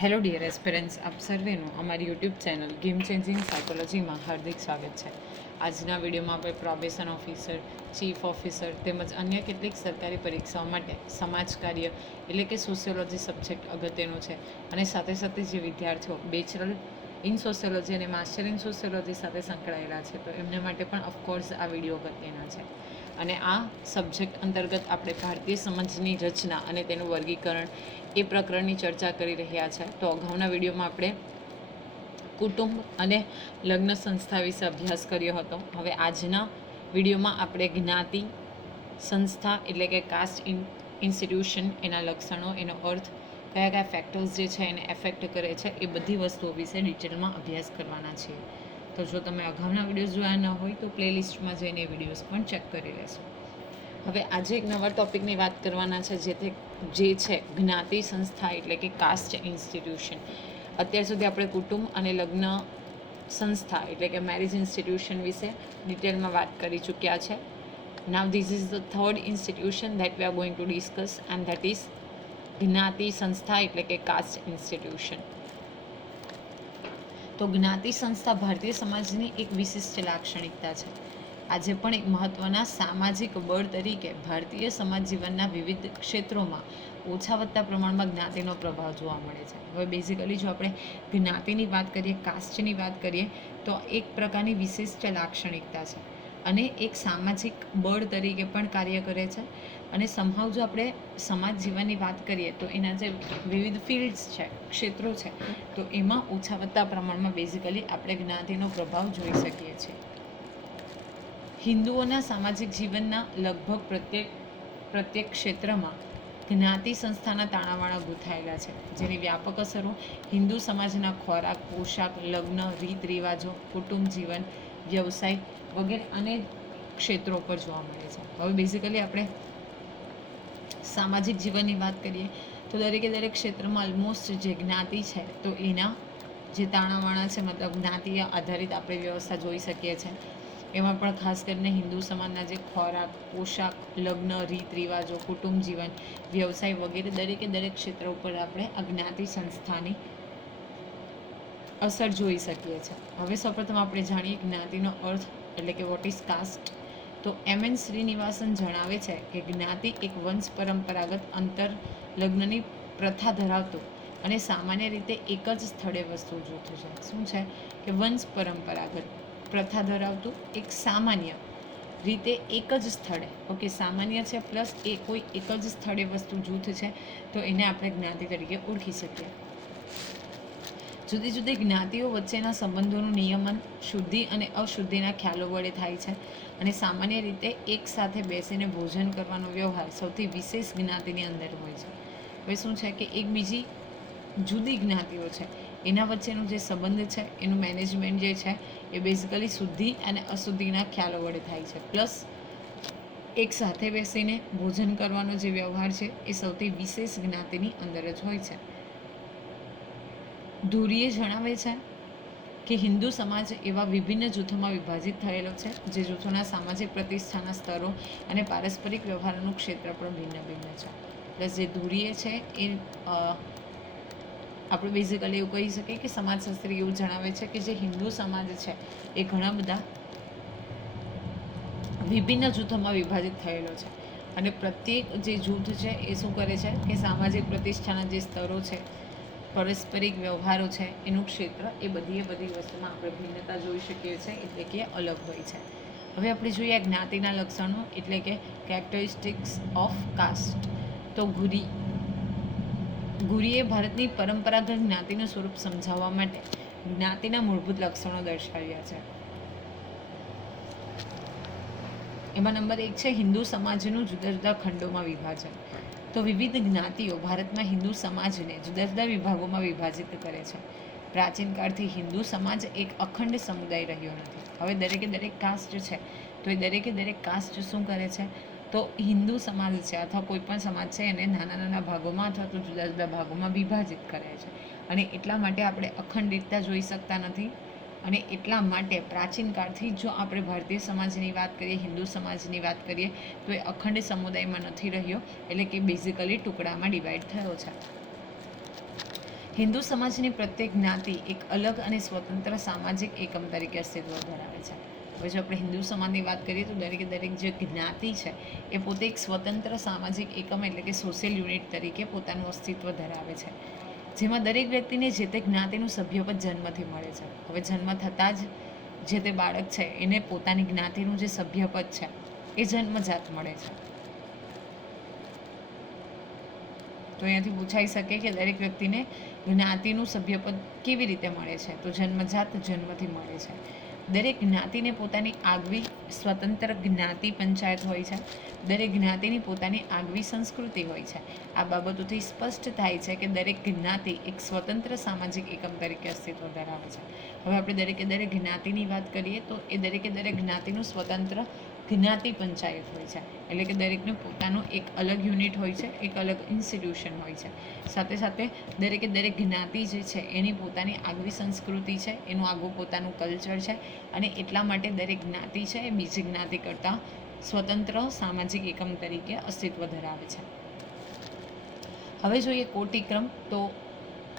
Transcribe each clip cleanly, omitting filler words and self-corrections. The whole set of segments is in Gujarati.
હેલો ડિયર એસ્પિરન્ટ્સ, આપ સર્વેનું અમારી યુટ્યુબ ચેનલ ગેમ ચેન્જિંગ સાયકોલોજીમાં હાર્દિક સ્વાગત છે. આજના વિડીયોમાં આપણે પ્રોબેશન ઓફિસર, ચીફ ઓફિસર તેમજ અન્ય કેટલીક સરકારી પરીક્ષાઓ માટે સમાજ કાર્ય એટલે કે સોશિયોલોજી સબ્જેક્ટ અગત્યનો છે અને સાથે સાથે જે વિદ્યાર્થીઓ બેચરલ ઇન સોશિયોલોજી અને માસ્ટર ઇન સોશિયોલોજી સાથે સંકળાયેલા છે તો એમના માટે પણ ઓફકોર્સ આ વિડીયો અગત્યના છે. અને આ સબ્જેક્ટ અંતર્ગત આપણે ભારતીય સમાજની રચના અને તેનું વર્ગીકરણ એ પ્રકરણની ચર્ચા કરી રહ્યા છે. તો અગાઉના વિડીયોમાં આપણે કુટુંબ અને લગ્ન સંસ્થા વિશે અભ્યાસ કર્યો હતો. હવે આજના વિડીયોમાં આપણે જ્ઞાતિ સંસ્થા એટલે કે કાસ્ટ ઇન્સ્ટિટ્યુશન, એના લક્ષણો, એનો અર્થ, કયા કયા ફેક્ટર્સ જે છે એને એફેક્ટ કરે છે એ બધી વસ્તુઓ વિશે ડિટેલમાં અભ્યાસ કરવાના છીએ. તો જો તમે અગાઉના વિડીયોઝ જોયા ન હોય તો પ્લેલિસ્ટમાં જઈને એ વિડીયોઝ પણ ચેક કરી લેશો. હવે આજે એક નવા ટૉપિકની વાત કરવાના છે જે છે જ્ઞાતિ સંસ્થા એટલે કે કાસ્ટ ઇન્સ્ટિટ્યુશન. અત્યાર સુધી આપણે કુટુંબ અને લગ્ન સંસ્થા એટલે કે મેરેજ ઇન્સ્ટિટ્યુશન વિશે ડિટેલમાં વાત કરી ચૂક્યા છે. નાવ this is the third institution that we are going to discuss and that is જ્ઞાતિ સંસ્થા એટલે કે કાસ્ટ ઇન્સ્ટિટ્યુશન. તો જ્ઞાતિ સંસ્થા ભારતીય સમાજની એક વિશિષ્ટ લાક્ષણિકતા છે. આજે પણ એક મહત્ત્વના સામાજિક બળ તરીકે ભારતીય સમાજ જીવનના વિવિધ ક્ષેત્રોમાં ઓછા વધતા પ્રમાણમાં જ્ઞાતિનો પ્રભાવ જોવા મળે છે. હવે બેઝિકલી જો આપણે જ્ઞાતિની વાત કરીએ, કાસ્ટની વાત કરીએ તો એક પ્રકારની વિશિષ્ટ લાક્ષણિકતા છે અને એક સામાજિક બળ તરીકે પણ કાર્ય કરે છે. અને સમહાવ જો આપણે સમાજ જીવનની વાત કરીએ તો એના જે વિવિધ ફિલ્ડ્સ છે, ક્ષેત્રો છે, તો એમાં ઓછા વધતા પ્રમાણમાં બેઝિકલી આપણે જ્ઞાતિનો પ્રભાવ જોઈ શકીએ છીએ. હિન્દુઓના સામાજિક જીવનના લગભગ પ્રત્યેક ક્ષેત્રમાં જ્ઞાતિ સંસ્થાના તાણાવાણા ગૂંથાયેલા છે, જેની વ્યાપક અસરો હિન્દુ સમાજના ખોરાક, પોશાક, લગ્ન, રીત રિવાજો, કુટુંબ જીવન, વ્યવસાય વગેરે અનેક ક્ષેત્રો પર જોવા મળે છે. હવે બેઝિકલી આપણે સામાજિક જીવનની વાત કરીએ તો દરેકે દરેક ક્ષેત્રમાં ઓલમોસ્ટ જે જ્ઞાતિ છે તો એના જે તાણાવાણા છે, મતલબ જ્ઞાતિય આધારિત આપણે વ્યવસ્થા જોઈ શકીએ છીએ. એમાં પણ ખાસ કરીને હિન્દુ સમાજના જે ખોરાક, પોશાક, લગ્ન, રીત રિવાજો, કુટુંબ જીવન, વ્યવસાય વગેરે દરેકે દરેક ક્ષેત્ર ઉપર આપણે આ જ્ઞાતિ સંસ્થાની અસર જોઈ શકીએ છીએ. હવે સૌપ્રથમ આપણે જાણીએ જ્ઞાતિનો અર્થ એટલે કે વોટ ઇઝ કાસ્ટ. તો એમ.એન. શ્રીનિવાસન જણાવે છે કે જ્ઞાતિ એક વંશ પરંપરાગત અંતર લગ્નની પ્રથા ધરાવતું અને સામાન્ય રીતે એક જ સ્થળે વસ્તુ જૂથ છે. શું છે કે વંશ પરંપરાગત પ્રથા ધરાવતું એક સામાન્ય રીતે એક જ સ્થળે, ઓકે, સામાન્ય છે પ્લસ એ કોઈ એક જ સ્થળે વસ્તુ જૂથ છે તો એને આપણે જ્ઞાતિ તરીકે ઓળખી શકીએ. જુદી જુદી જ્ઞાતિઓ વચ્ચેના સંબંધોનું નિયમન શુદ્ધિ અને અશુદ્ધિના ખ્યાલો વડે થાય છે અને સામાન્ય રીતે એક સાથે બેસીને ભોજન કરવાનો વ્યવહાર સૌથી વિશેષ જ્ઞાતિની અંદર હોય છે. હવે શું છે કે એક બીજી જુદી જ્ઞાતિઓ છે એના વચ્ચેનું જે સંબંધ છે એનું મેનેજમેન્ટ જે છે એ બેઝિકલી શુદ્ધિ અને અશુદ્ધિના ખ્યાલો વડે થાય છે. પ્લસ એક સાથે બેસીને ભોજન કરવાનો જે વ્યવહાર છે એ સૌથી વિશેષ જ્ઞાતિની અંદર જ હોય છે. ધુરીએ જણાવે છે કે હિન્દુ સમાજ એવા વિભિન્ન જૂથોમાં વિભાજિત થયેલો છે જે જૂથોના સામાજિક પ્રતિષ્ઠાના સ્તરો અને પારસ્પરિક વ્યવહારનું ક્ષેત્ર પણ ભિન્ન ભિન્ન છે. પ્લસ જે ધુરીએ છે એ આપણે બેઝિકલી એવું કહી શકીએ કે સમાજશાસ્ત્રી એવું જણાવે છે કે જે હિન્દુ સમાજ છે એ ઘણા બધા વિભિન્ન જૂથોમાં વિભાજિત થયેલો છે અને પ્રત્યેક જે જૂથ છે એ શું કરે છે કે સામાજિક પ્રતિષ્ઠાના જે સ્તરો છે, પારસ્પરિક વ્યવહારો છે, એનું ક્ષેત્ર એ બધી વસ્તુમાં આપણે ભિન્નતા જોઈ શકીએ છીએ, એટલે કે અલગ હોય છે. હવે આપણે જોઈએ જ્ઞાતિના લક્ષણો એટલે કે કેરેક્ટરિસ્ટિક્સ ઓફ કાસ્ટ. તો ઘુરીએ ભારતની પરંપરાગત જ્ઞાતિનું સ્વરૂપ સમજાવવા માટે જ્ઞાતિના મૂળભૂત લક્ષણો દર્શાવ્યા છે. એમાં નંબર 1 છે હિન્દુ સમાજનું જુદા જુદા ખંડોમાં વિભાજન. તો વિવિધ જ્ઞાતિઓ ભારતમાં હિન્દુ સમાજને જુદા જુદા વિભાગોમાં વિભાજિત કરે છે. પ્રાચીન કાળથી હિન્દુ સમાજ એક અખંડ સમુદાય રહ્યો નથી. હવે દરેકે દરેક કાસ્ટ છે તો એ દરેકે દરેક કાસ્ટ શું કરે છે તો હિન્દુ સમાજ છે અથવા કોઈ પણ સમાજ છે એને નાના નાના ભાગોમાં અથવા તો જુદા જુદા ભાગોમાં વિભાજિત કરે છે અને એટલા માટે આપણે અખંડિતતા જોઈ શકતા નથી. અને એટલા માટે પ્રાચીન કાળથી જો આપણે ભારતીય સમાજની વાત કરીએ, હિન્દુ સમાજની વાત કરીએ તો એ અખંડ સમુદાયમાં નથી રહ્યો, એટલે કે બેઝિકલી ટુકડામાં ડિવાઈડ થયો છે. હિન્દુ સમાજની પ્રત્યેક જ્ઞાતિ એક અલગ અને સ્વતંત્ર સામાજિક એકમ તરીકે અસ્તિત્વ ધરાવે છે. હવે જો આપણે હિન્દુ સમાજની વાત કરીએ તો દરેકે દરેક જે જ્ઞાતિ છે એ પોતે એક સ્વતંત્ર સામાજિક એકમ એટલે કે સોશિયલ યુનિટ તરીકે પોતાનું અસ્તિત્વ ધરાવે છે, જેમાં દરેક વ્યક્તિને જે તે જ્ઞાતિનું સભ્યપદ જન્મથી મળે છે. હવે જન્મ થતાં જ જે તે બાળક છે એને પોતાની જ્ઞાતિનું જે સભ્યપદ છે એ જન્મજાત મળે છે. તો અહીંયાથી પૂછાઈ શકે કે દરેક વ્યક્તિને જ્ઞાતિનું સભ્યપદ કેવી રીતે મળે છે, તો જન્મજાત જન્મથી મળે છે. દરેક જ્ઞાતિને પોતાની આગવી સ્વતંત્ર જ્ઞાતિ પંચાયત હોય છે. દરેક જ્ઞાતિની પોતાની આગવી સંસ્કૃતિ હોય છે. આ બાબતોથી સ્પષ્ટ થાય છે કે દરેક જ્ઞાતિ એક સ્વતંત્ર સામાજિક એકમ તરીકે અસ્તિત્વ ધરાવે છે. હવે આપણે દરેકે દરેક જ્ઞાતિની વાત કરીએ તો એ દરેકે દરેક જ્ઞાતિનું સ્વતંત્ર જ્ઞાતિ પંચાયત હોય છે, એટલે કે દરેકનું પોતાનું એક અલગ યુનિટ હોય છે, એક અલગ ઇન્સ્ટિટ્યુશન હોય છે. સાથે સાથે દરેકે દરેક જ્ઞાતિ જે છે એની પોતાની આગવી સંસ્કૃતિ છે, એનું આગવું પોતાનું કલ્ચર છે, અને એટલા માટે દરેક જ્ઞાતિ છે એ બીજી જ્ઞાતિ કરતાં સ્વતંત્ર સામાજિક એકમ તરીકે અસ્તિત્વ ધરાવે છે. હવે જોઈએ કોટિક્રમ, તો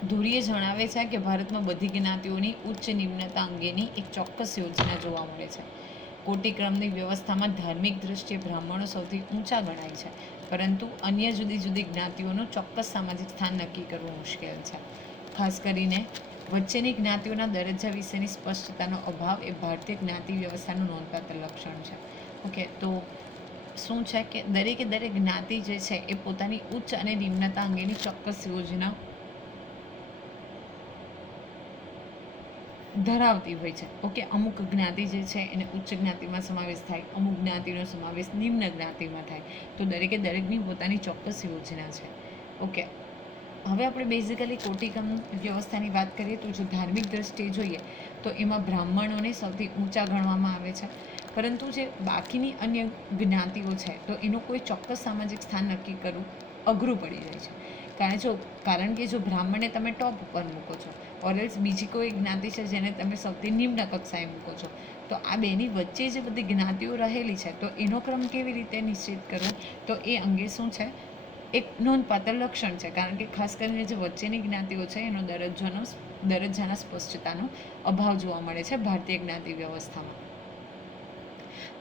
ધુરીએ જણાવે છે કે ભારતમાં બધી જ્ઞાતિઓની ઉચ્ચ નિમ્નતા અંગેની એક ચોક્કસ યોજના જોવા મળે છે. કોટિક્રમની વ્યવસ્થામાં ધાર્મિક દૃષ્ટિએ બ્રાહ્મણો સૌથી ઊંચા ગણાય છે, પરંતુ અન્ય જુદી જુદી જ્ઞાતિઓનું ચોક્કસ સામાજિક સ્થાન નક્કી કરવું મુશ્કેલ છે. ખાસ કરીને વચ્ચેની જ્ઞાતિઓના દરજ્જા વિશેની સ્પષ્ટતાનો અભાવ એ ભારતીય જ્ઞાતિ વ્યવસ્થાનું નોંધપાત્ર લક્ષણ છે. ઓકે, તો શું છે કે દરેકે દરેક જ્ઞાતિ જે છે એ પોતાની ઉચ્ચ અને નિમ્નતા અંગેની ચોક્કસ યોજના ધરાવતી હોય છે. ઓકે, અમુક જ્ઞાતિ જે છે એને ઉચ્ચ જ્ઞાતિમાં સમાવેશ થાય, અમુક જ્ઞાતિનો સમાવેશ નિમ્ન જ્ઞાતિમાં થાય, તો દરેકે દરેકની પોતાની ચોક્કસ યોજના છે. ઓકે, હવે આપણે બેઝિકલી કોટિક્રમ વ્યવસ્થાની વાત કરીએ તો જો ધાર્મિક દ્રષ્ટિએ જોઈએ તો એમાં બ્રાહ્મણોને સૌથી ઊંચા ગણવામાં આવે છે, પરંતુ જે બાકીની અન્ય જ્ઞાતિઓ છે તો એનું કોઈ ચોક્કસ સામાજિક સ્થાન નક્કી કરવું અઘરું પડી જાય છે. કારણ કે જો બ્રાહ્મણને તમે ટોપ ઉપર મૂકો છો, ઓરએલ્સ બીજી કોઈ જ્ઞાતિ છે જેને તમે સૌથી નિમ્ન કક્ષાએ મૂકો છો, તો આ બેની વચ્ચે જે બધી જ્ઞાતિઓ રહેલી છે તો એનો ક્રમ કેવી રીતે નિશ્ચિત કરવો, તો એ અંગે શું છે એક નોંધપાત્ર લક્ષણ છે. કારણ કે ખાસ કરીને જે વચ્ચેની જ્ઞાતિઓ છે એનો દરજ્જાના સ્પષ્ટતાનો અભાવ જોવા મળે છે ભારતીય જ્ઞાતિ વ્યવસ્થામાં.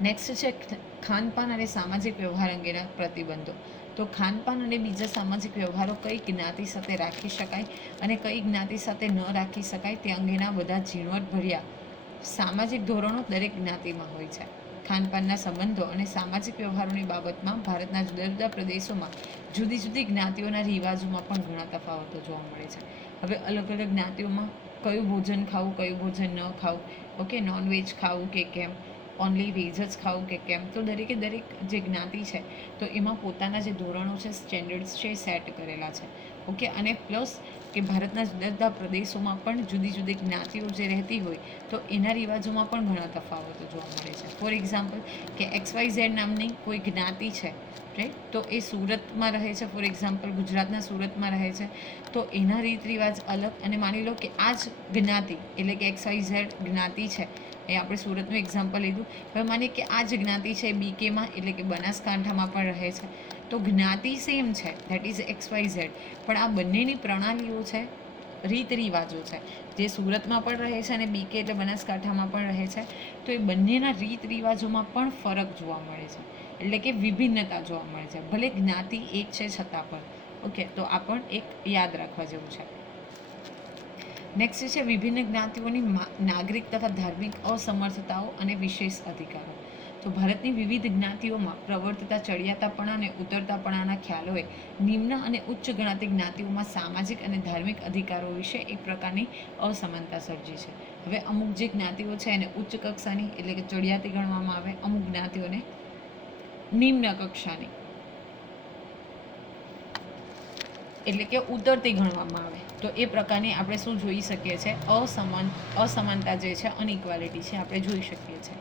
નેક્સ્ટ છે ખાનપાન અને સામાજિક વ્યવહાર અંગેના પ્રતિબંધો. તો ખાનપાન અને બીજા સામાજિક વ્યવહારો કઈ જ્ઞાતિ સાથે રાખી શકાય અને કઈ જ્ઞાતિ સાથે ન રાખી શકાય તે અંગેના બધા ઝીણવટભર્યા સામાજિક ધોરણો દરેક જ્ઞાતિમાં હોય છે. ખાનપાનના સંબંધો અને સામાજિક વ્યવહારોની બાબતમાં ભારતના જુદા જુદા પ્રદેશોમાં જુદી જુદી જ્ઞાતિઓના રિવાજોમાં પણ ઘણા તફાવતો જોવા મળે છે. હવે અલગ અલગ જ્ઞાતિઓમાં કયું ભોજન ખાવું, કયું ભોજન ન ખાવું, ઓકે, નોનવેજ ખાવું કે કેમ, ઓનલી વેજ જ ખાવું કે કેમ, તો દરેકે દરેક જે જ્ઞાતિ છે તો એમાં પોતાના જે ધોરણો છે, સ્ટેન્ડર્ડ્સ છે એ સેટ કરેલા છે. ઓકે, અને પ્લસ કે ભારતના જુદા જુદા પ્રદેશોમાં પણ જુદી જુદી જ્ઞાતિઓ જે રહેતી હોય તો એના રિવાજોમાં પણ ઘણા તફાવતો જોવા મળે છે. ફોર એક્ઝામ્પલ કે XYZ નામની કોઈ જ્ઞાતિ છે, રાઈટ, તો એ સુરતમાં રહે છે, ફોર એક્ઝામ્પલ ગુજરાતના સુરતમાં રહે છે, તો એના રીત રિવાજ અલગ. અને માની લો કે આ જ જ્ઞાતિ એટલે કે XYZ જ્ઞાતિ છે, એ આપણે સુરતનું એક્ઝામ્પલ લીધું, હવે માની કે આ જ જ્ઞાતિ છે BKમાં એટલે કે બનાસકાંઠામાં પણ રહે છે, તો જ્ઞાતિ સેમ છે, ધેટ ઇઝ XYZ, પણ આ બંનેની પ્રણાલીઓ છે, રીત રિવાજો છે, જે સુરતમાં પણ રહે છે અને BK એટલે બનાસકાંઠામાં પણ રહે છે, તો એ બંનેના રીત રિવાજોમાં પણ ફરક જોવા મળે છે, એટલે કે વિભિન્નતા જોવા મળે છે, ભલે જ્ઞાતિ એક છે છતાં પણ. ઓકે, તો આ પણ એક યાદ રાખવા જેવું છે. નેક્સ્ટ છે વિભિન્ન જ્ઞાતિઓની નાગરિક તથા ધાર્મિક અસમર્થતાઓ અને વિશેષ અધિકારો. તો ભારતની વિવિધ જ્ઞાતિઓમાં પ્રવર્તતા ચડિયાતાપણા અને ઉતરતાપણાના ખ્યાલોએ નિમ્ન અને ઉચ્ચ ગણાતી જ્ઞાતિઓમાં સામાજિક અને ધાર્મિક અધિકારો વિશે એક પ્રકારની અસમાનતા સર્જી છે. હવે અમુક જે જ્ઞાતિઓ છે એને ઉચ્ચ કક્ષાની એટલે કે ચડિયાતી ગણવામાં આવે, અમુક જ્ઞાતિઓને નિમ્ન કક્ષાની એટલે કે ઉતરતી ગણવામાં આવે. તો એ પ્રકારની આપણે શું જોઈ શકીએ છીએ, અસમાનતા જે છે, અનઇક્વાલિટી છે, આપણે જોઈ શકીએ છીએ.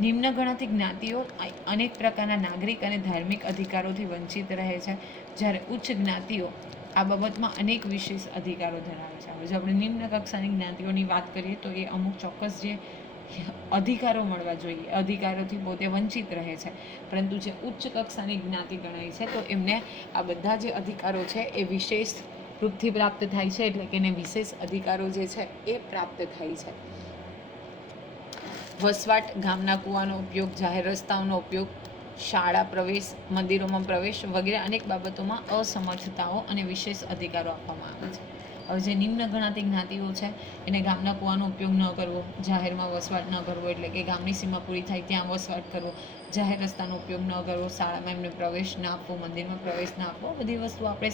નિમ્ન ગણાતી જ્ઞાતિઓ અનેક પ્રકારના નાગરિક અને ધાર્મિક અધિકારોથી વંચિત રહે છે, જ્યારે ઉચ્ચ જ્ઞાતિઓ આ બાબતમાં અનેક વિશેષ અધિકારો ધરાવે છે. હવે જો આપણે નિમ્ન કક્ષાની જ્ઞાતિઓની વાત કરીએ તો એ અમુક ચોક્કસ જે અધિકારો મળવા જોઈએ અધિકારોથી પોતે વંચિત રહે છે, પરંતુ જે ઉચ્ચ કક્ષાની જ્ઞાતિ ગણાય છે તો એમને આ બધા જે અધિકારો છે એ વિશેષ રૂપથી પ્રાપ્ત થાય છે, એટલે કે એને વિશેષ અધિકારો જે છે એ પ્રાપ્ત થાય છે. વસવાટ, ગામના કૂવાનો ઉપયોગ, જાહેર રસ્તાઓનો ઉપયોગ, શાળા પ્રવેશ, મંદિરોમાં પ્રવેશ વગેરે અનેક બાબતોમાં અસમર્થતાઓ અને વિશેષ અધિકારો આપવામાં આવે છે. હવે જે નિમ્ન ગણાતી જ્ઞાતિઓ છે એને ગામના કૂવાનો ઉપયોગ ન કરવો, જાહેરમાં વસવાટ ન કરવો, એટલે કે ગામની સીમા પૂરી થાય ત્યાં વસવાટ કરવો, જાહેર રસ્તાનો ઉપયોગ ન કરવો, શાળામાં એમને પ્રવેશ ના આપવો, મંદિરમાં પ્રવેશ ના આપવો, બધી વસ્તુ આપણે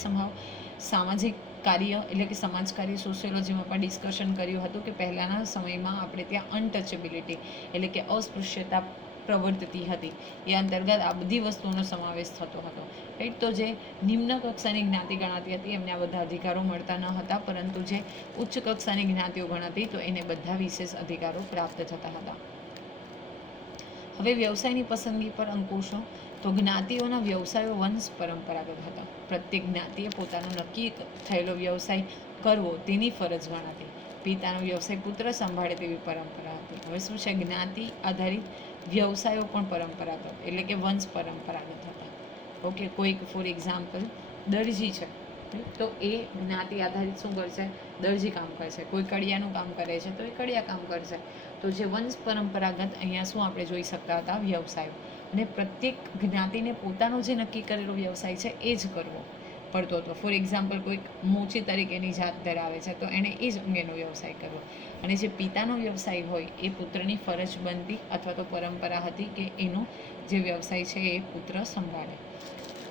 સામાજિક કાર્ય એટલે કે સમાજ કાર્ય સોશિયોલોજીમાં પણ ડિસ્કશન કર્યું હતું કે પહેલાંના સમયમાં આપણે ત્યાં અનટચેબિલિટી એટલે કે અસ્પૃશ્યતા પ્રવર્તતી હતી. એ અંતર્ગત આ બધી વસ્તુઓનો સમાવેશ થતો હતો, રાઈટ. તો જે નિમ્ન કક્ષાની જ્ઞાતિ ગણાતી હતી એમને આ બધા અધિકારો મળતા ન હતા, પરંતુ જે ઉચ્ચ કક્ષાની જ્ઞાતિઓ ગણાતી તો એને બધા વિશેષ અધિકારો પ્રાપ્ત થતા હતા. હવે વ્યવસાયની પસંદગી પર અંકુશો. તો જ્ઞાતિઓના વ્યવસાયો વંશ પરંપરાગત હતા. પ્રત્યેક જ્ઞાતિએ પોતાનો નક્કી થયેલો વ્યવસાય કરવો તેની ફરજ ગણાતી. પિતાનો વ્યવસાય પુત્ર સંભાળે તેવી પરંપરા હતી. હવે શું છે, જ્ઞાતિ આધારિત વ્યવસાયો પણ પરંપરાગત એટલે કે વંશ પરંપરાગત હતા. ઓકે, કોઈક ફોર એક્ઝામ્પલ દરજી છે તો એ જ્ઞાતિ આધારિત શું કરશે, દરજી કામ કરશે. કોઈ કડિયાનું કામ કરે છે તો એ કડિયા કામ કરશે. તો જે વંશ પરંપરાગત અહીંયા શું આપણે જોઈ શકતા હતા, વ્યવસાયો. અને પ્રત્યેક જ્ઞાતિને પોતાનો જે નક્કી કરેલો વ્યવસાય છે એ જ કરવો પડતો હતો. ફોર એક્ઝામ્પલ કોઈક મોચી તરીકેની જાત ધરાવે છે તો એણે એ જ અંગેનો વ્યવસાય કરવો. અને જે પિતાનો વ્યવસાય હોય એ પુત્રની ફરજ બનતી અથવા તો પરંપરા હતી કે એનો જે વ્યવસાય છે એ પુત્ર સંભાળે.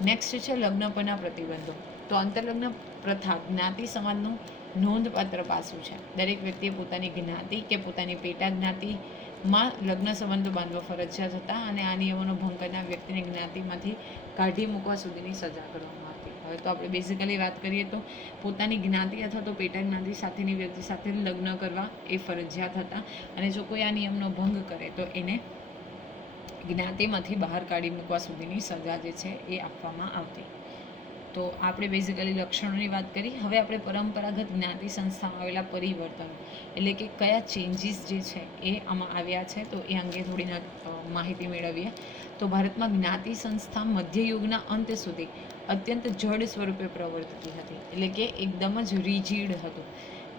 નેક્સ્ટ છે લગ્ન પરના પ્રતિબંધો. તો આંતરલગ્ન પ્રથા જ્ઞાતિ સમાજનું નોંધપાત્ર પાસું છે. દરેક વ્યક્તિએ પોતાની જ્ઞાતિ કે પોતાની પેટા જ્ઞાતિમાં લગ્ન સંબંધો બાંધવા ફરજિયાત હતા અને આ નિયમોનો ભંગ કરનાર વ્યક્તિને જ્ઞાતિમાંથી કાઢી મૂકવા સુધીની સજા કરવામાં આવતી. હવે તો આપણે બેઝિકલી વાત કરીએ તો પોતાની જ્ઞાતિ અથવા તો પેટા જ્ઞાતિ સાથેની વ્યક્તિ સાથે લગ્ન કરવા એ ફરજિયાત હતા, અને જો કોઈ આ નિયમનો ભંગ કરે તો એને જ્ઞાતિમાંથી બહાર કાઢી મૂકવા સુધીની સજા જે છે એ આપવામાં આવતી. તો આપણે બેઝિકલી લક્ષણોની વાત કરી. હવે આપણે પરંપરાગત જ્ઞાતિ સંસ્થામાં આવેલા પરિવર્તનો એટલે કે કયા ચેન્જીસ જે છે એ આમાં આવ્યા છે તો એ અંગે થોડી માહિતી મેળવીએ. તો ભારતમાં જ્ઞાતિ સંસ્થા મધ્યયુગના અંત સુધી અત્યંત જડ સ્વરૂપે પ્રવર્તતી હતી, એટલે કે એકદમ જ રિજિડ હતું.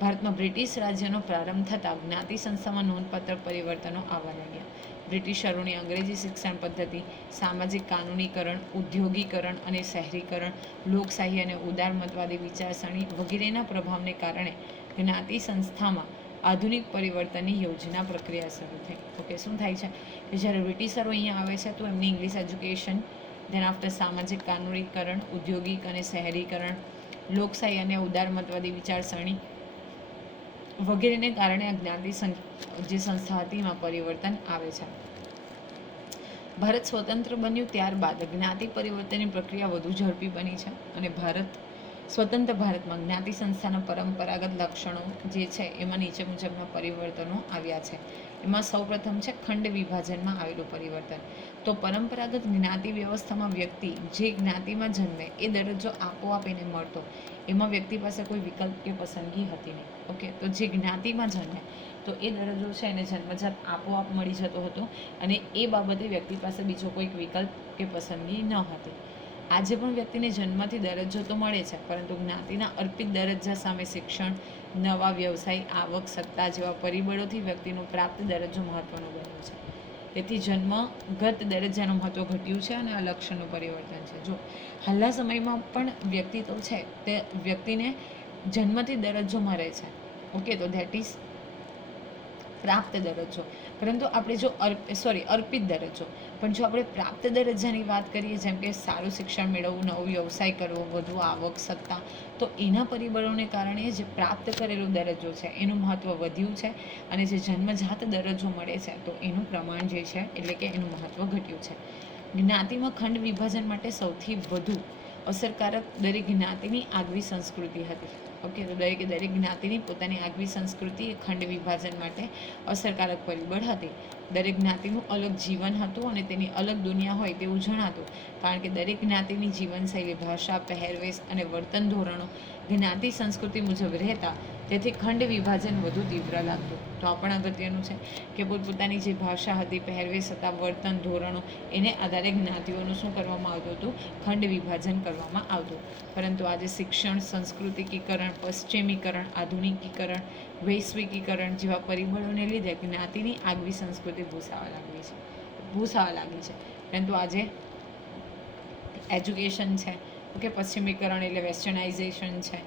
ભારતમાં બ્રિટિશ રાજ્યનો પ્રારંભ થતાં જ્ઞાતિ સંસ્થામાં નોંધપાત્ર પરિવર્તનો આવવા લાગ્યા. બ્રિટિશરોની અંગ્રેજી શિક્ષણ પદ્ધતિ, સામાજિક કાનૂનીકરણ, ઉદ્યોગીકરણ અને શહેરીકરણ, લોકશાહી અને ઉદારમતવાદી વિચારસરણી વગેરેના પ્રભાવને કારણે જ્ઞાતિ સંસ્થામાં આધુનિક પરિવર્તનની યોજના પ્રક્રિયા શરૂ થઈ. ઓકે, શું થાય છે કે જ્યારે બ્રિટિશરો અહીંયા આવે છે તો એમની ઇંગ્લિશ એજ્યુકેશન, ધેન આફ્ટર સામાજિક કાનૂનીકરણ, ઉદ્યોગિક અને શહેરીકરણ, લોકશાહી અને ઉદારમતવાદી વિચારસરણી વગેરેને કારણે આ જ્ઞાતિ જે સંસ્થા હતી એમાં પરિવર્તન આવે છે. ભારત સ્વતંત્ર બન્યું ત્યારબાદ જ્ઞાતિ પરિવર્તનની પ્રક્રિયા વધુ ઝડપી બની છે અને સ્વતંત્ર ભારતમાં જ્ઞાતિ સંસ્થાના પરંપરાગત લક્ષણો જે છે એમાં નીચે મુજબના પરિવર્તનો આવ્યા છે. એમાં સૌપ્રથમ છે ખંડ વિભાજનમાં આવેલું પરિવર્તન. તો પરંપરાગત જ્ઞાતિ વ્યવસ્થામાં વ્યક્તિ જે જ્ઞાતિમાં જન્મે એ દરજ્જો આપોઆપ એને મળતો. એમાં વ્યક્તિ પાસે કોઈ વિકલ્પ કે પસંદગી હતી નહીં. ઓકે, તો જે જ્ઞાતિમાં જન્મે તો એ દરજ્જો છે એને જન્મજાત આપોઆપ મળી જતો હતો અને એ બાબતે વ્યક્તિ પાસે બીજો કોઈક વિકલ્પ કે પસંદગી ન હતી. આજે પણ વ્યક્તિને જન્મથી દરજ્જો તો મળે છે, પરંતુ જ્ઞાતિના અર્પિત દરજ્જા સામે શિક્ષણ, નવા વ્યવસાય, આવક, સત્તા જેવા પરિબળોથી વ્યક્તિનો પ્રાપ્ત દરજ્જો મહત્વનો બન્યો છે. તેથી જન્મગત દરજ્જાનું મહત્વ ઘટ્યું છે અને આ લક્ષણનું પરિવર્તન છે. જો હાલના સમયમાં પણ વ્યક્તિ તો છે તે વ્યક્તિને જન્મથી દરજ્જો મળે છે. ઓકે, તો ધેટ ઇઝ પ્રાપ્ત દરજ્જો. પરંતુ આપણે જો અર્પિત દરજ્જો, પણ જો આપણે પ્રાપ્ત દરજ્જાની વાત કરીએ, જેમ કે સારું શિક્ષણ મેળવવું, નવો વ્યવસાય કરવો, વધુ આવક, સત્તા, તો એના પરિબળોને કારણે જે પ્રાપ્ત કરેલો દરજ્જો છે એનું મહત્વ વધ્યું છે અને જે જન્મજાત દરજ્જો મળે છે તો એનું પ્રમાણ જે છે એટલે કે એનું મહત્વ ઘટ્યું છે. જ્ઞાતિમાં ખંડ વિભાજન માટે સૌથી વધુ અસરકારક દરેક જ્ઞાતિની આગવી સંસ્કૃતિ હતી. ઓકે, તો દરેક જ્ઞાતિની પોતાની આગવી સંસ્કૃતિ એ ખંડ વિભાજન માટે અસરકારક પરિબળ હતી. દરેક જ્ઞાતિનું અલગ જીવન હતું અને તેની અલગ દુનિયા હોય તેવું જણાતું, કારણ કે દરેક જ્ઞાતિની જીવનશૈલી, ભાષા, પહેરવેશ અને વર્તન ધોરણો જ્ઞાતિ સંસ્કૃતિ મુજબ રહેતા તેથી ખંડ વિભાજન વધુ તીવ્ર લાગતું. તો આ પણ અગત્યનું છે કે પોતપોતાની જે ભાષા હતી, પહેરવેશ હતા, વર્તન ધોરણો, એને આધારે જ્ઞાતિઓનું શું કરવામાં આવતું હતું? ખંડ વિભાજન કરવામાં આવતું. પરંતુ આજે શિક્ષણ, સંસ્કૃતિકીકરણ, પશ્ચિમીકરણ, આધુનિકીકરણ, વૈશ્વિકીકરણ જેવા પરિબળોને લીધે જ્ઞાતિની આગવી સંસ્કૃતિ ભૂસાવા લાગી છે. પરંતુ આજે એજ્યુકેશન છે, ઓકે, પશ્ચિમીકરણ એટલે વેસ્ટર્નાઇઝેશન છે,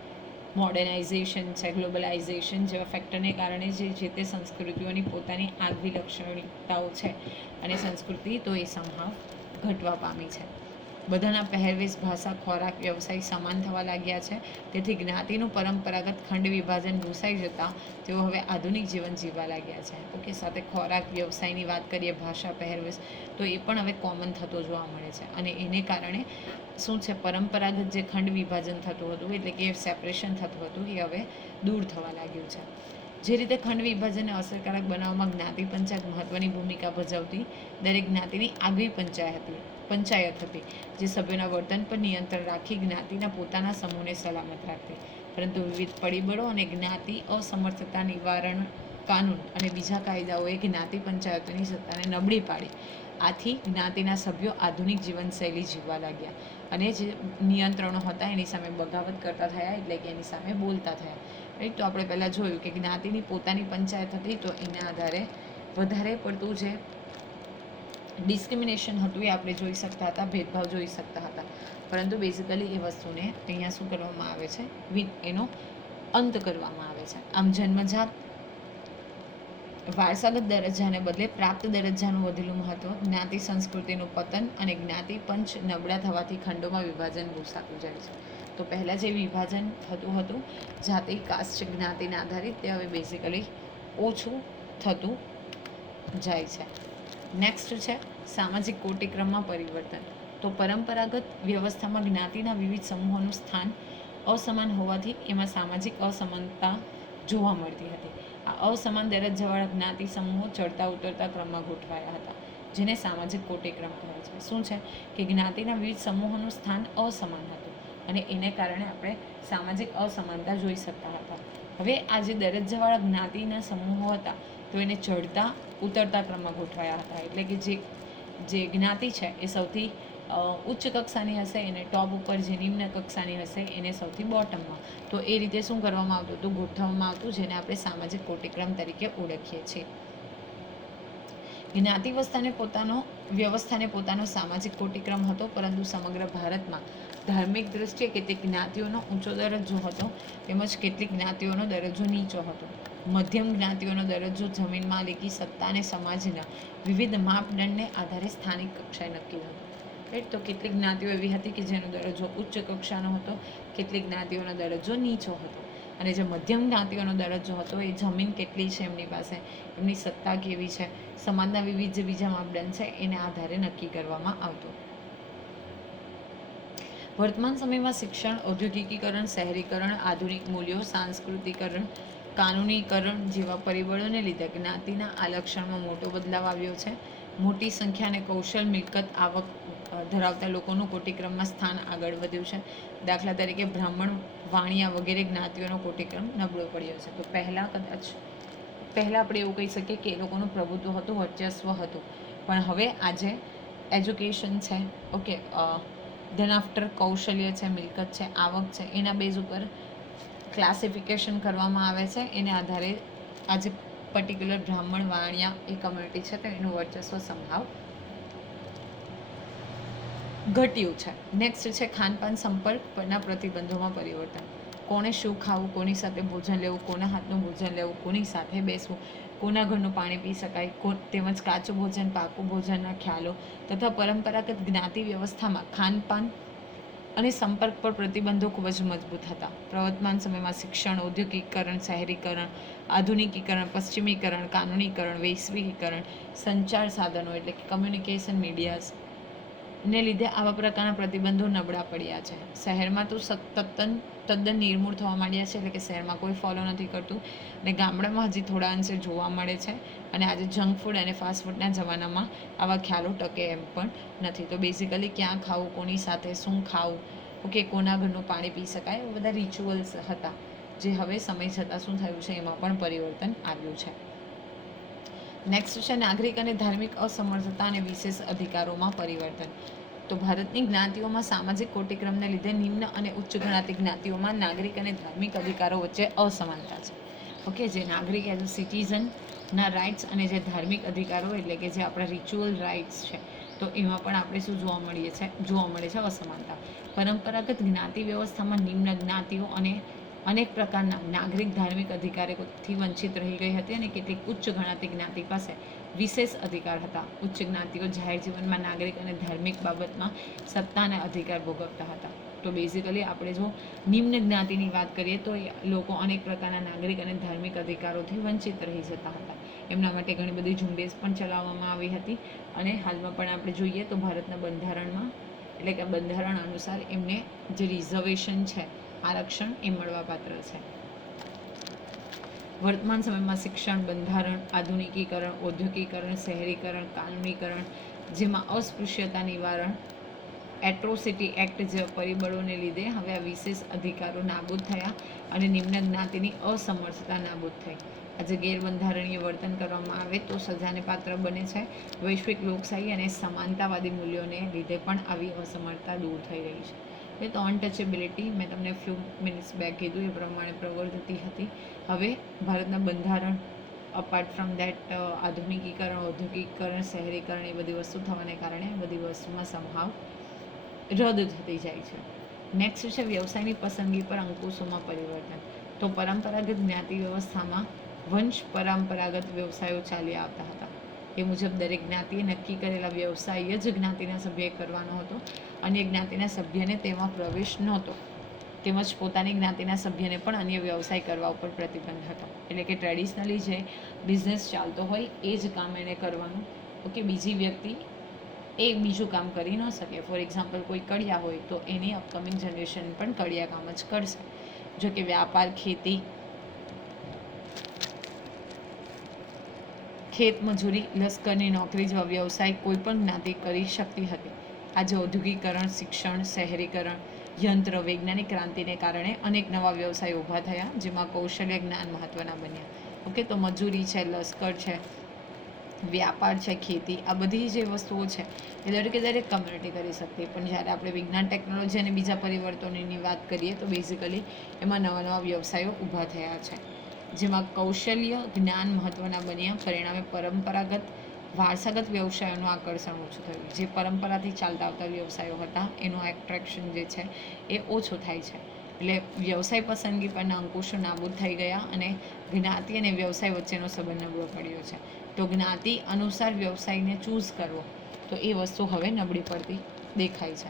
મોડર્નાઇઝેશન છે, ગ્લોબલાઇઝેશન જેવા ફેક્ટરને કારણે જે તે સંસ્કૃતિઓની પોતાની આગવી લાક્ષણિકતાઓ છે અને સંસ્કૃતિ તો એ સંભાવ ઘટવા પામી છે. બધાના પહેરવેશ, ભાષા, ખોરાક, વ્યવસાય સમાન થવા લાગ્યા છે. તેથી જ્ઞાતિનું પરંપરાગત ખંડ વિભાજન ભૂસાઈ જતાં તેઓ હવે આધુનિક જીવન જીવવા લાગ્યા છે. ઓકે, સાથે ખોરાક, વ્યવસાયની વાત કરીએ, ભાષા, પહેરવેશ, તો એ પણ હવે કોમન થતો જોવા મળે છે. અને એને કારણે શું છે, પરંપરાગત જે ખંડ વિભાજન થતું હતું એટલે કે સેપરેશન થતું હતું એ હવે દૂર થવા લાગ્યું છે. જે રીતે ખંડ વિભાજનને અસરકારક બનાવવામાં જ્ઞાતિ પંચાયત મહત્વની ભૂમિકા ભજવતી. દરેક જ્ઞાતિની આગવી પંચાયત હતી જે સભ્યોના વર્તન પર નિયંત્રણ રાખી જ્ઞાતિના પોતાના સમૂહને સલામત રાખતી. પરંતુ વિવિધ પરિબળો અને જ્ઞાતિ અસમર્થતા નિવારણ કાનૂન અને બીજા કાયદાઓએ જ્ઞાતિ પંચાયતોની સત્તાને નબળી પાડી. આથી જ્ઞાતિના સભ્યો આધુનિક જીવનશૈલી જીવવા લાગ્યા અને જે નિયંત્રણો હતા એની સામે બગાવત કરતા થયા, એટલે કે એની સામે બોલતા થયા. રાઈટ. તો આપણે પહેલાં જોયું કે જ્ઞાતિની પોતાની પંચાયત હતી તો એના આધારે વધારે પડતું જે ડિસ્ક્રિમિનેશન હતું એ આપણે જોઈ શકતા હતા, ભેદભાવ જોઈ શકતા હતા. પરંતુ બેઝિકલી એ વસ્તુને અહીંયા શું કરવામાં આવે છે? એનો અંત કરવામાં આવે છે. આમ જન્મજાત વારસાગત દરજ્જાને બદલે પ્રાપ્ત દરજ્જાનું વધેલું મહત્વ, જ્ઞાતિ સંસ્કૃતિનું પતન અને જ્ઞાતિ પંચ નબળા થવાથી ખંડોમાં વિભાજન ભૂસાતું જાય છે. તો પહેલાં જે વિભાજન થતું હતું જાતિ, કાસ્ટ, જ્ઞાતિના આધારિત, તે હવે બેઝિકલી ઓછું થતું જાય છે. નેક્સ્ટ છે સામાજિક કોટિક્રમમાં પરિવર્તન. તો પરંપરાગત વ્યવસ્થામાં જ્ઞાતિના વિવિધ સમૂહોનું સ્થાન અસમાન હોવાથી એમાં સામાજિક અસમાનતા જોવા મળતી હતી. આ અસમાન દરજ્જાવાળા જ્ઞાતિ સમૂહો ચડતા ઉતરતા ક્રમમાં ગોઠવાયા હતા, જેને સામાજિક કોટિક્રમ કહે છે. શું છે કે જ્ઞાતિના વિવિધ સમૂહોનું સ્થાન અસમાન હતું અને એને કારણે આપણે સામાજિક અસમાનતા જોઈ શકતા હતા. હવે આ જે દરજ્જાવાળા જ્ઞાતિના સમૂહો હતા તો એને ચડતા ઉતરતા ક્રમમાં ગોઠવાયા હતા. એટલે કે જે જ્ઞાતિ છે એ સૌથી ઉચ્ચ કક્ષાની હશે, એને ટોપ ઉપર, જે નિમ્ન કક્ષાની હશે એને સૌથી બોટમમાં. તો એ રીતે શું કરવામાં આવતું હતું? ગોઠવવામાં આવતું, જેને આપણે સામાજિક કોટિક્રમ તરીકે ઓળખીએ છીએ. જ્ઞાતિ વ્યવસ્થાને પોતાનો સામાજિક કોટિક્રમ હતો, પરંતુ સમગ્ર ભારતમાં ધાર્મિક દ્રષ્ટિએ કેટલીક જ્ઞાતિઓનો ઊંચો દરજ્જો હતો તેમજ કેટલીક જ્ઞાતિઓનો દરજ્જો નીચો હતો. મધ્યમ જ્ઞાતિઓનો દરજ્જો જમીન માલિકી, સત્તા અને સમાજના વિવિધ માપદંડને આધારે સ્થાનિક કક્ષાએ નક્કી હતો. રાઈટ. તો કેટલીક જ્ઞાતિઓ એવી હતી કે જેનો દરજ્જો ઉચ્ચ કક્ષાનો હતો, કેટલીક જ્ઞાતિઓનો દરજ્જો નીચો હતો. અને જે મધ્યમ જ્ઞાતિઓનો દરજ્જો હતો એ જમીન કેટલી છે એમની પાસે, એમની સત્તા કેવી છે, સમાજના વિવિધ જે બીજા માપદંડ છે એને આધારે નક્કી કરવામાં આવતો. વર્તમાન સમયમાં શિક્ષણ, ઔદ્યોગિકીકરણ, શહેરીકરણ, આધુનિક મૂલ્યો, સાંસ્કૃતિકરણ, કાનૂનીકરણ જેવા પરિબળોને લીધે જ્ઞાતિના આ લક્ષણમાં મોટો બદલાવ આવ્યો છે. મોટી સંખ્યા અને કૌશલ, મિલકત, આવક ધરાવતા લોકોનું કોટિક્રમમાં સ્થાન આગળ વધ્યું છે. દાખલા તરીકે બ્રાહ્મણ, વાણિયા વગેરે જ્ઞાતિઓનો કોટિક્રમ નબળો પડ્યો છે. તો પહેલાં આપણે એવું કહી શકીએ કે એ લોકોનું પ્રભુત્વ હતું, વર્ચસ્વ હતું. પણ હવે આજે એજ્યુકેશન છે, ઓકે, ધેન આફ્ટર કૌશલ્ય છે, મિલકત છે, આવક છે, એના બેઝ ઉપર ક્લાસિફિકેશન કરવામાં આવે છે. એને આધારે આજે પર્ટિક્યુલર બ્રાહ્મણ, વાણિયા એ કમ્યુનિટી છે તો એનું વર્ચસ્વ સંભાવ ઘટ્યું છે. નેક્સ્ટ છે ખાનપાન, સંપર્ક પરના પ્રતિબંધોમાં પરિવર્તન. કોને શું ખાવું, કોની સાથે ભોજન લેવું, કોના હાથનું ભોજન લેવું, કોની સાથે બેસવું, કોના ઘરનું પાણી પી શકાય, તેમજ કાચું ભોજન, પાકું ભોજનના ખ્યાલો તથા પરંપરાગત જ્ઞાતિ વ્યવસ્થામાં ખાનપાન અને સંપર્ક પર પ્રતિબંધો ખૂબ જ મજબૂત હતા. પ્રવર્તમાન સમયમાં શિક્ષણ, ઔદ્યોગિકીકરણ, શહેરીકરણ, આધુનિકીકરણ, પશ્ચિમીકરણ, કાનૂનીકરણ, વૈશ્વિકીકરણ, સંચાર સાધનો એટલે કે કમ્યુનિકેશન મીડિયાઝ ને લીધે આવા પ્રકારના પ્રતિબંધો નબળા પડ્યા છે. શહેરમાં તો તદ્દન નિર્મૂળ થવા માંડ્યા છે, એટલે કે શહેરમાં કોઈ ફોલો નથી કરતું અને ગામડામાં હજી થોડા અંશે જોવા મળે છે. અને આજે જંક ફૂડ અને ફાસ્ટ ફૂડના જમાનામાં આવા ખ્યાલો ટકે એમ પણ નથી. તો બેઝિકલી ક્યાં ખાવું, કોની સાથે શું ખાવું, ઓકે, કોના ઘરનું પાણી પી શકાય, એવા બધા રિચ્યુઅલ્સ હતા જે હવે સમય જતાં શું થયું છે એમાં પણ પરિવર્તન આવ્યું છે. નેક્સ્ટ છે નાગરિક અને ધાર્મિક અસમર્થતા અને વિશેષ અધિકારોમાં પરિવર્તન. તો ભારતની જ્ઞાતિઓમાં સામાજિક કોટિક્રમને લીધે નિમ્ન અને ઉચ્ચ ગણાતી જ્ઞાતિઓમાં નાગરિક અને ધાર્મિક અધિકારો વચ્ચે અસમાનતા છે. ઓકે, જે નાગરિક એઝ અ સિટીઝનના રાઇટ્સ અને જે ધાર્મિક અધિકારો એટલે કે જે આપણા રિચ્યુઅલ રાઇટ્સ છે, તો એમાં પણ આપણે શું જોવા મળે છે અસમાનતા. પરંપરાગત જ્ઞાતિ વ્યવસ્થામાં નિમ્ન જ્ઞાતિઓ અને અનેક પ્રકારના નાગરિક ધાર્મિક અધિકારોથી વંચિત રહી ગઈ હતી અને કેટલીક ઉચ્ચ ગણાતી જ્ઞાતિ પાસે વિશેષ અધિકાર હતા. ઉચ્ચ જ્ઞાતિઓ જાહેર જીવનમાં નાગરિક અને ધાર્મિક બાબતમાં સત્તા અને અધિકાર ભોગવતા હતા. તો બેઝિકલી આપણે જો નિમ્ન જ્ઞાતિની વાત કરીએ તો લોકો અનેક પ્રકારના નાગરિક અને ધાર્મિક અધિકારોથી વંચિત રહી જતા હતા. એમના માટે ઘણી બધી ઝુંબેશ પણ ચલાવવામાં આવી હતી અને હાલમાં પણ આપણે જોઈએ તો ભારતના બંધારણમાં એટલે કે બંધારણ અનુસાર એમને જે રિઝર્વેશન છે, આરક્ષણ એ મળવાપાત્ર છે. વર્તમાન સમયમાં શિક્ષણ, બંધારણ, આધુનિકીકરણ, ઔદ્યોગિકરણ, શહેરીકરણ, કાનૂનીકરણ, જેમાં અસ્પૃશ્યતા નિવારણ, એટ્રોસિટી એક્ટ જેવા પરિબળોને લીધે હવે આ વિશેષ અધિકારો નાબૂદ થયા અને નિમ્ન જ્ઞાતિની અસમર્થતા નાબૂદ થઈ. આજે ગેરબંધારણીય વર્તન કરવામાં આવે તો સજાને પાત્ર બને છે. વૈશ્વિક લોકશાહી અને સમાનતાવાદી મૂલ્યોને લીધે પણ આવી અસમર્થતા દૂર થઈ રહી છે. એ તો અનટચેબિલિટી મેં તમને ફ્યુ મિનિટ્સ બેક કીધું એ પ્રમાણે પ્રવર્તતી હતી. હવે ભારતના બંધારણ અપાર્ટ ફ્રોમ દેટ આધુનિકીકરણ, ઔદ્યોગિકરણ, શહેરીકરણ એ બધી વસ્તુ થવાને કારણે બધી વસ્તુમાં સમભાવ રદ થતી જાય છે. નેક્સ્ટ છે વ્યવસાયની પસંદગી પર અંકુશોમાં પરિવર્તન. તો પરંપરાગત જ્ઞાતિ વ્યવસ્થામાં વંશ પરંપરાગત વ્યવસાયો ચાલી આવતા હતા. એ મુજબ દરેક જ્ઞાતિએ નક્કી કરેલા વ્યવસાય જ જ્ઞાતિના સભ્યએ કરવાનો હતો. અન્ય જ્ઞાતિના સભ્યને તેમાં પ્રવેશ નહોતો. તેમજ પોતાની જ્ઞાતિના સભ્યને પણ અન્ય વ્યવસાય કરવા ઉપર પ્રતિબંધ હતો. એટલે કે ટ્રેડિશનલી જે બિઝનેસ ચાલતો હોય એ જ કામ એને કરવાનું. ઓકે, બીજી વ્યક્તિ એ બીજું કામ કરી ન શકે. ફોર એક્ઝામ્પલ કોઈ કડિયા હોય તો એની અપકમિંગ જનરેશન પણ કડિયા કામ જ કરશે. જો કે વ્યાપાર, ખેતી, ખેતમજૂરી, લશ્કરની નોકરી જેવા વ્યવસાય કોઈ પણ જ્ઞાતિ કરી શકતી હતી. આજે ઔદ્યોગિકરણ, શિક્ષણ, શહેરીકરણ, યંત્ર, વૈજ્ઞાનિક ક્રાંતિને કારણે અનેક નવા વ્યવસાયો ઊભા થયા, જેમાં કૌશલ્ય જ્ઞાન મહત્વના બન્યા. ઓકે, તો મજૂરી છે, લશ્કર છે, વ્યાપાર છે, ખેતી, આ બધી જે વસ્તુઓ છે એ દરેકે દરેક કમ્યુનિટી કરી શકતી. પણ જ્યારે આપણે વિજ્ઞાન, ટેકનોલોજી અને બીજા પરિવર્તનોની વાત કરીએ તો બેઝિકલી એમાં નવા નવા વ્યવસાયો ઊભા થયા છે, જેમાં કૌશલ્ય જ્ઞાન મહત્વના બન્યા. પરિણામે પરંપરાગત વારસાગત વ્યવસાયોનું આકર્ષણ ઓછું થયું. જે પરંપરાથી ચાલતા આવતા વ્યવસાયો હતા એનું એટ્રેક્શન જે છે એ ઓછું થાય છે. એટલે વ્યવસાય પસંદગી પરના અંકુશો નાબૂદ થઈ ગયા અને જ્ઞાતિ અને વ્યવસાય વચ્ચેનો સંબંધ નબળો પડ્યો છે. તો જ્ઞાતિ અનુસાર વ્યવસાયને ચૂઝ કરવો, તો એ વસ્તુ હવે નબળી પડતી દેખાય છે.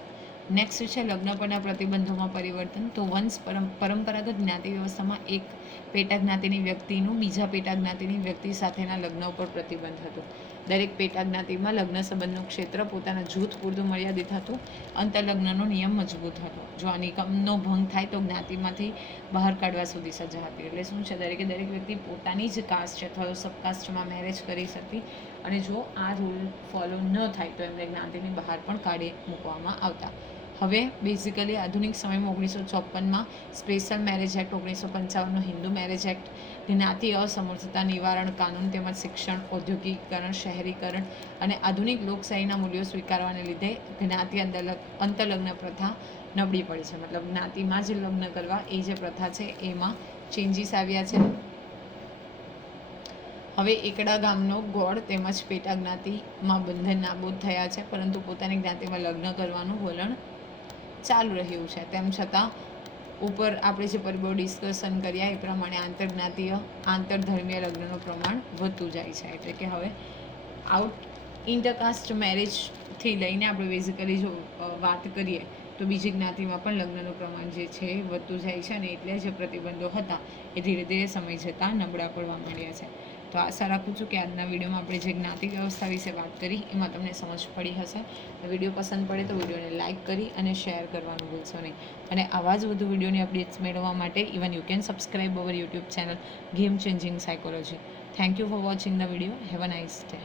નેક્સ્ટ છે લગ્ન પરના પ્રતિબંધોમાં પરિવર્તન. તો વંશ પરંપરાગત જ્ઞાતિ વ્યવસ્થામાં એક પેટા જ્ઞાતિની વ્યક્તિનું બીજા પેટા જ્ઞાતિની વ્યક્તિ સાથેના લગ્ન ઉપર પ્રતિબંધ હતો. દરેક પેટા જ્ઞાતિમાં લગ્ન સંબંધનું ક્ષેત્ર પોતાના જૂથ પૂરતું મર્યાદિત હતું. અંતરલગ્નનો નિયમ મજબૂત હતો. જો આ નિયમનો ભંગ થાય તો જ્ઞાતિમાંથી બહાર કાઢવા સુધી સજા હતી. એટલે શું છે, દરેકે દરેક વ્યક્તિ પોતાની જ કાસ્ટ છે અથવા સબકાસ્ટમાં મેરેજ કરી શકતી અને જો આ રૂલ ફોલો ન થાય તો એમને જ્ઞાતિની બહાર પણ કાઢી મૂકવામાં આવતા. હવે બેઝિકલી આધુનિક સમયમાં 1954માં સ્પેશિયલ મેરેજ એક્ટ, 1955નો હિન્દુ મેરેજ એક્ટ, જ્ઞાતિ અસમર્થતા નિવારણ કાનૂન તેમજ શિક્ષણ, ઔદ્યોગિકરણ, શહેરીકરણ અને આધુનિક લોકશાહીના મૂલ્યો સ્વીકારવાને લીધે જ્ઞાતિ અંતરલગ્ન પ્રથા નબળી પડી છે. મતલબ જ્ઞાતિમાં જ લગ્ન કરવા એ જે પ્રથા છે એમાં ચેન્જીસ આવ્યા છે. હવે એકડા ગામનો ગોળ તેમજ પેટા જ્ઞાતિમાં બંધન નાબૂદ થયા છે, પરંતુ પોતાની જ્ઞાતિમાં લગ્ન કરવાનું વલણ ચાલુ રહ્યું છે. તેમ છતાં ઉપર આપણે જે પરિબળો ડિસ્કશન કર્યા એ પ્રમાણે આંતરજ્ઞાતીય આંતરધર્મીય લગ્નનું પ્રમાણ વધતું જાય છે. એટલે કે હવે ઇન્ટરકાસ્ટ મેરેજથી લઈને આપણે બેઝિકલી જો વાત કરીએ તો બીજી જ્ઞાતિમાં પણ લગ્નનું પ્રમાણ જે છે એ વધતું જાય છે અને એટલે જે પ્રતિબંધો હતા એ ધીરે ધીરે સમય જતાં નબળા પડવા માંડ્યા છે. તો આશા રાખું છું કે આજના વિડીયોમાં આપણે જે જ્ઞાતિ વ્યવસ્થા વિશે વાત કરી એમાં તમને સમજ પડી હશે. વિડીયો પસંદ પડે તો વિડીયોને લાઇક કરી અને શેર કરવાનું ભૂલશો નહીં. અને આવા જ વધુ વિડીયોની અપડેટ્સ મેળવવા માટે even you can subscribe our YouTube channel game changing psychology. Thank you for watching the video. Have a nice day.